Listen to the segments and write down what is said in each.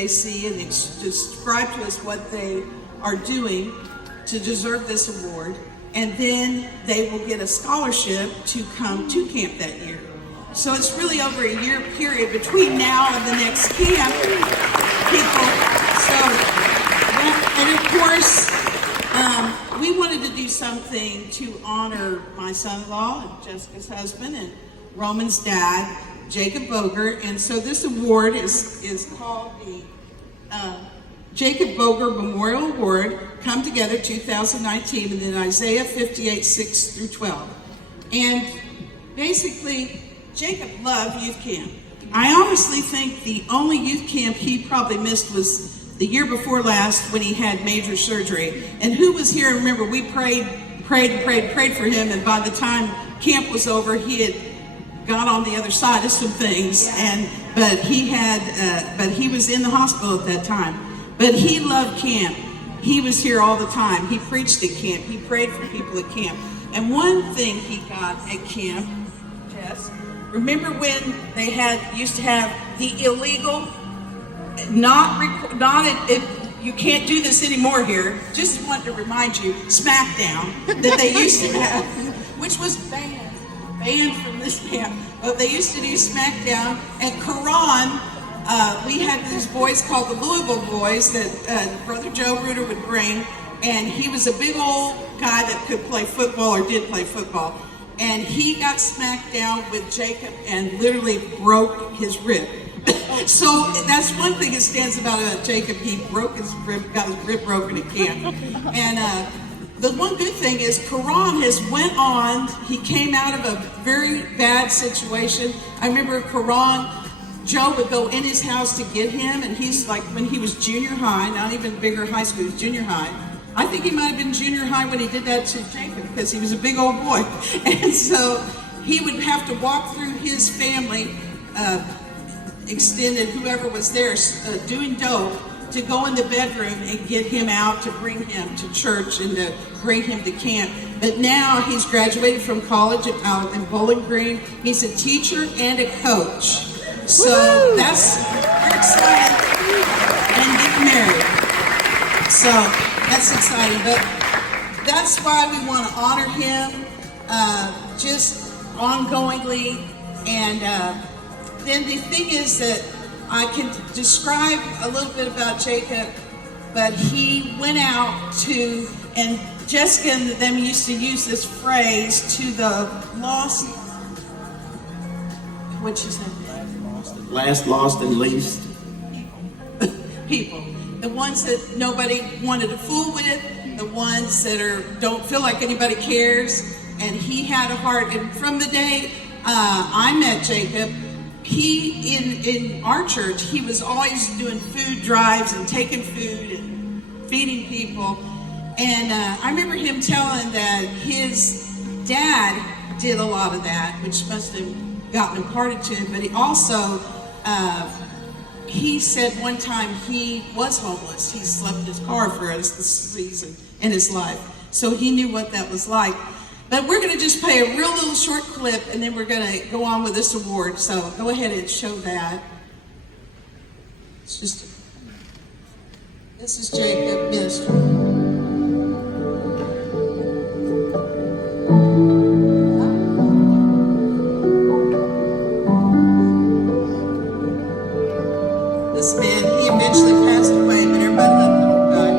they see and describe to us what they are doing to deserve this award. And then they will get a scholarship to come to camp that year. So it's really over a year period between now and the next camp, people. So, and of course, we wanted to do something to honor my son-in-law and Jessica's husband and Roman's dad, Jacob Boger. And so this award is called the Jacob Boger Memorial Award, Come Together 2019, and then Isaiah 58, 6 through 12. And basically, Jacob loved youth camp. I honestly think the only youth camp he probably missed was the year before last when he had major surgery. And who was here? Remember, we prayed for him, and by the time camp was over, he had got on the other side of some things, but he was in the hospital at that time. But he loved camp. He was here all the time. He preached at camp. He prayed for people at camp. And one thing he got at camp, Jess, remember when they used to have the illegal, you can't do this anymore here. Just wanted to remind you, Smackdown that they used to have, which was banned from this camp. But they used to do Smackdown at Quran. We had these boys called the Louisville Boys that Brother Joe Reuter would bring, and he was a big old guy that could play football or did play football. And he got smacked down with Jacob and literally broke his rib. So that's one thing that stands about Jacob. He broke his rib, got his rib broken at camp. And the one good thing is Quran has went on. He came out of a very bad situation. I remember Quran, Joe would go in his house to get him, and he's like, when he was junior high, not even bigger high school, he was junior high. I think he might have been junior high when he did that to Jacob, because he was a big old boy. And so he would have to walk through his family, extended, whoever was there, doing dope, to go in the bedroom and get him out to bring him to church and to bring him to camp. But now he's graduated from college out in Bowling Green. He's a teacher and a coach. So we're excited, and getting married. So that's exciting, but that's why we want to honor him just ongoingly. And then the thing is that I can describe a little bit about Jacob, but he went out to, and Jessica and them used to use this phrase, to the lost, what'd she say? Last, lost, and least. People. The ones that nobody wanted to fool with, the ones that don't feel like anybody cares. And he had a heart. And from the day I met Jacob, he, in our church, he was always doing food drives and taking food and feeding people. And I remember him telling that his dad did a lot of that, which must have gotten imparted to him. But he also, he said one time he was homeless. He slept in his car for a season in his life. So he knew what that was like. But we're going to just play a real little short clip, and then we're going to go on with this award. So go ahead and show that. This is Jacob Ministry. This man, he eventually passed away, but everybody loved the little guy.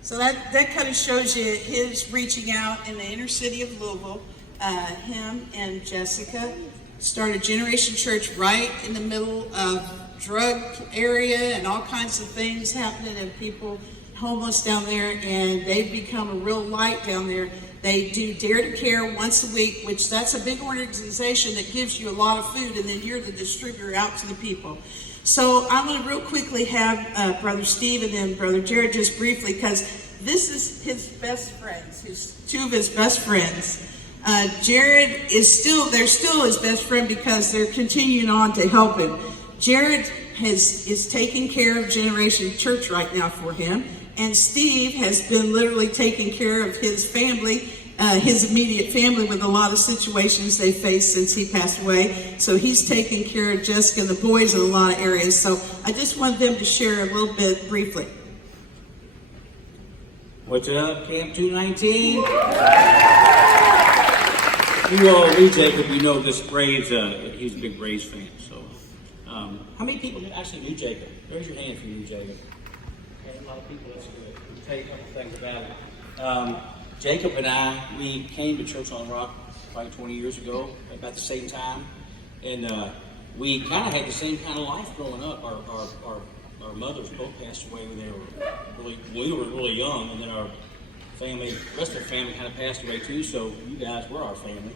So that kind of shows you his reaching out in the inner city of Louisville. Him and Jessica started Generation Church right in the middle of drug area and all kinds of things happening, and people homeless down there, and they've become a real light down there. They do Dare to Care once a week, which that's a big organization that gives you a lot of food, and then you're the distributor out to the people. So I'm going to real quickly have Brother Steve and then Brother Jared just briefly, because this is his best friends, two of his best friends. Jared is they're still his best friend because they're continuing on to help him. Jared is taking care of Generation Church right now for him. And Steve has been literally taking care of his family, his immediate family, with a lot of situations they faced since he passed away. So he's taking care of Jessica and the boys in a lot of areas. So I just want them to share a little bit briefly. What's up, Camp 219? You all knew Jacob, you know this Braves, he's a big Braves fan. So, how many people actually knew Jacob? Raise your hand if you knew Jacob. Okay, a lot of people, that's good. I'll tell you a couple things about it. Jacob and I, we came to Church on the Rock probably 20 years ago, about the same time. And we kind of had the same kind of life growing up. Our mothers both passed away when we were really young, and then our family, the rest of the family kind of passed away too, so you guys were our family.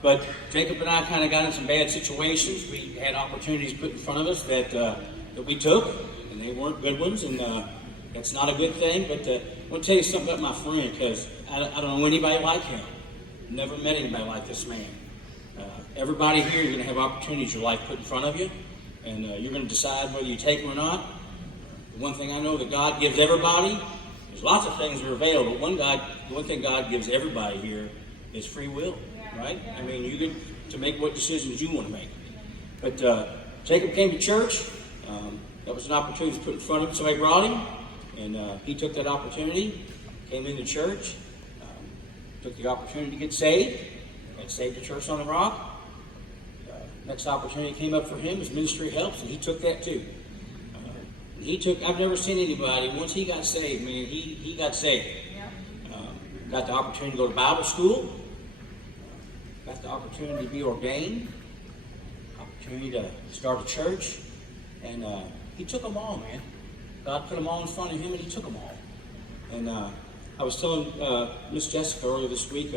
But Jacob and I kind of got in some bad situations. We had opportunities put in front of us that we took, and they weren't good ones, and that's not a good thing. But I want to tell you something about my friend, because I don't know anybody like him. Never met anybody like this man. Everybody here, you're going to have opportunities in your life put in front of you, and you're going to decide whether you take them or not. The one thing I know that God gives everybody, there's lots of things that are available, but the one thing God gives everybody here is free will, right? I mean, you get to make what decisions you want to make. But Jacob came to church. That was an opportunity put in front of him. Somebody brought him, and he took that opportunity, came into church, took the opportunity to get saved, got saved at Church on the Rock. Next opportunity came up for him was ministry helps, and he took that too. I've never seen anybody, once he got saved, man, he got saved. Got the opportunity to go to Bible school, got the opportunity to be ordained, opportunity to start a church, and he took them all, man. God put them all in front of him, and he took them all. And I was telling Miss Jessica earlier this week,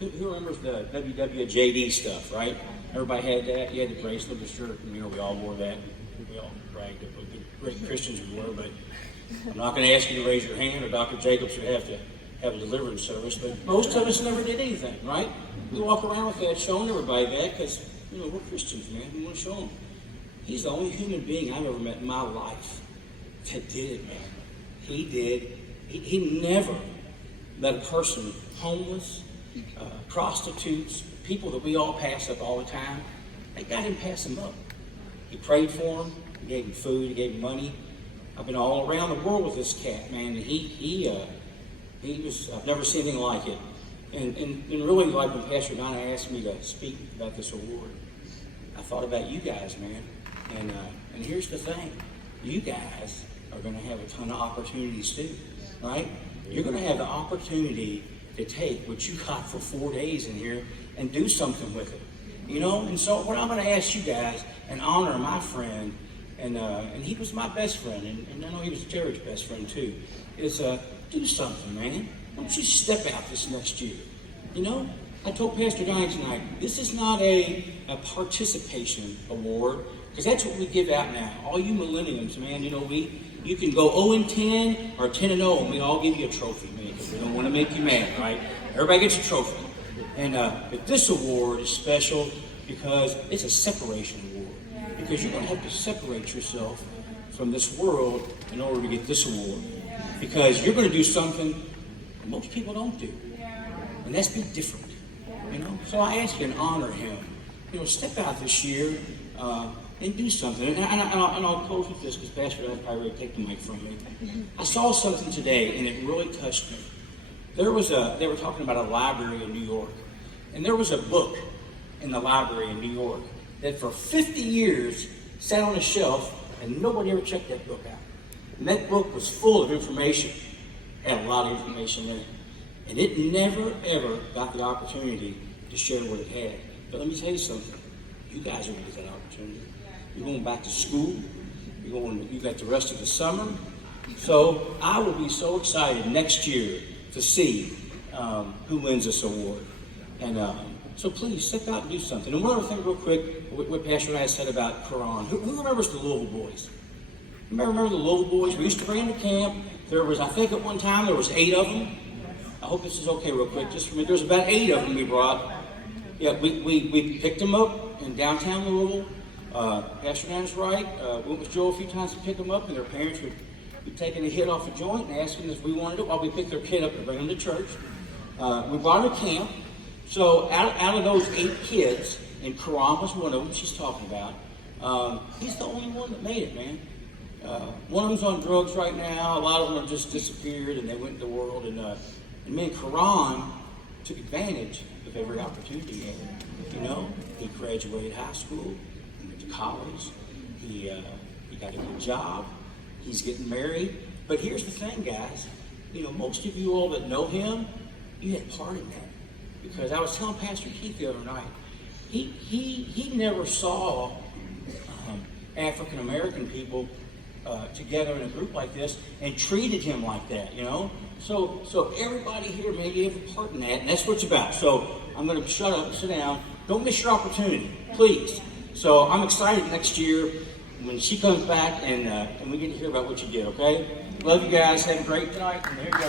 who remembers the WWJD stuff, right? Everybody had that. You had the bracelet, the shirt, and we all wore that. We all bragged about the great Christians we were, but I'm not going to ask you to raise your hand, or Dr. Jacobs would have to have a deliverance service, but most of us never did anything, right? We walk around with that, showing everybody that, because, we're Christians, man. We want to show them. He's the only human being I've ever met in my life that did it, man. He did. He never let a person, homeless, prostitutes, people that we all pass up all the time, God didn't pass them up. He prayed for them. He gave them food. He gave them money. I've been all around the world with this cat, man. And he was, I've never seen anything like it. And really, like when Pastor Donna asked me to speak about this award, I thought about you guys, man. And here's the thing. You guys are going to have a ton of opportunities too, right? You're going to have the opportunity to take what you got for 4 days in here and do something with it, And so what I'm going to ask you guys, and honor my friend, and he was my best friend, and I know he was Terry's best friend too, is do something, man. Why don't you step out this next year? I told Pastor Diane tonight, this is not a participation award, because that's what we give out now. All you millenniums, man, you can go 0-10 or 10-0, and we all give you a trophy, man, because we don't want to make you mad, right? Everybody gets a trophy. And but this award is special because it's a separation award. Because you're going to have to separate yourself from this world in order to get this award. Because you're going to do something most people don't do. And that's be different. So I ask you and honor him. Step out this year and do something. And I'll close with this because Pastor will probably take the mic from me. I saw something today and it really touched me. They were talking about a library in New York. And there was a book in the library in New York that for 50 years sat on a shelf and nobody ever checked that book out. And that book was full of information. Had a lot of information in it. And it never, ever got the opportunity to share what it had. But let me tell you something. You guys are going to get that opportunity. You're going back to school. You got the rest of the summer. So I will be so excited next year to see who wins this award. And so please, step out and do something. And one other thing real quick, what Pastor and I said about Quran. Who remembers the Louisville boys? Remember the Louisville boys? We used to bring them to camp. There was, I think at one time, there was 8 of them. I hope this is okay real quick. Just remember, there's about 8 of them we brought. Yeah, we picked them up in downtown Louisville. Pastor Dan's right. Went with Joe a few times to pick them up, and their parents would be taking a hit off a joint and asking if we wanted it while we picked their kid up and bring them to church. We brought them to camp. So out of those 8 kids, and Karan was one of them she's talking about, he's the only one that made it, man. One of them's on drugs right now. A lot of them have just disappeared and they went into the world. And me and Karan took advantage of every opportunity. And, you know, he graduated high school, he went to college, he got a good job, he's getting married. But here's the thing, guys. You know, most of you all that know him, you had part in that. Because I was telling Pastor Keith the other night, he never saw African American people together in a group like this and treated him like that, you know? So everybody here, maybe you have a part in that, and that's what it's about. So I'm going to shut up and sit down. Don't miss your opportunity, please. So I'm excited next year when she comes back and we get to hear about what you did, okay? Love you guys. Have a great night. And there you go.